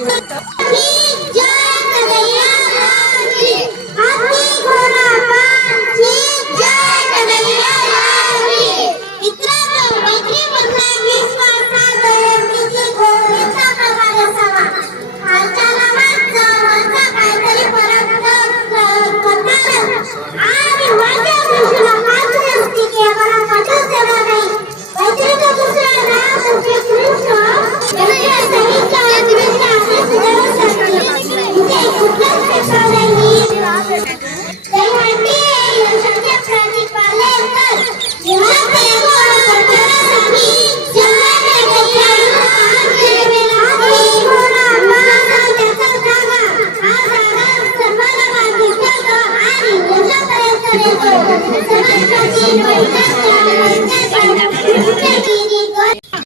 ¡Aquí! のいたした